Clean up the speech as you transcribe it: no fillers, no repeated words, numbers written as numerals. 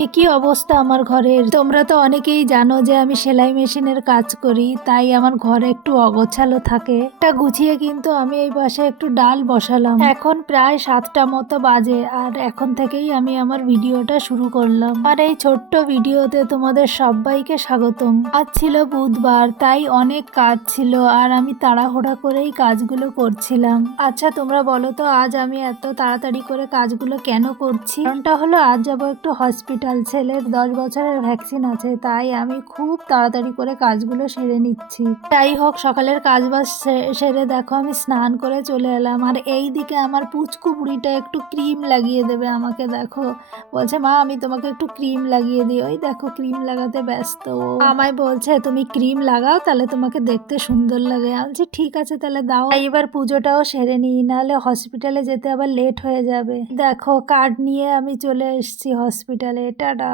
একই অবস্থা আমার ঘরের। তোমরা তো অনেকেই জানো যে আমি সেলাই মেশিনের কাজ করি, তাই আমার ঘরে একটু অগোছালো থাকে। এটা গুছিয়ে কিন্তু আমি এই পাশে একটু ডাল বসালাম। এখন প্রায় 7টা মতো বাজে, আর এখন থেকেই আমি আমার ভিডিওটা শুরু করলাম। আর এই ছোট্ট ভিডিওতে তোমাদের সবাইকে স্বাগতম। আজ ছিল বুধবার, তাই অনেক কাজ ছিল আর আমি তাড়াহুড়া করেই কাজগুলো করছিলাম। আচ্ছা তোমরা বলো তো আজ আমি এত তাড়াতাড়ি করে কাজগুলো কেন করছি? কারণটা হলো আজ যাবো একটু হসপিটাল, ছেলের 10 বছরের ভ্যাকসিন আছে, তাই আমি খুব তাড়াতাড়ি করে কাজগুলো সেরে নিচ্ছি। যাই হোক, সকালের কাজ বাজ সেরে দেখো আমি স্নান করে চলে এলাম। আর এই দিকে আমার পুচকু বুড়িটা একটু ক্রিম লাগিয়ে দেবে আমাকে। দেখো বলছে মা আমি তোমাকে একটু ক্রিম লাগিয়ে দিই। ওই দেখো ক্রিম লাগাতে ব্যস্ত। আমায় বলছে তুমি ক্রিম লাগাও, তাহলে তোমাকে দেখতে সুন্দর লাগে। আমি বলছি ঠিক আছে তাহলে দাও। এবার পুজোটাও সেরে নিই, নাহলে হসপিটালে যেতে আবার লেট হয়ে যাবে। দেখো কার্ড নিয়ে আমি চলে এসেছি হসপিটালে। টাটা।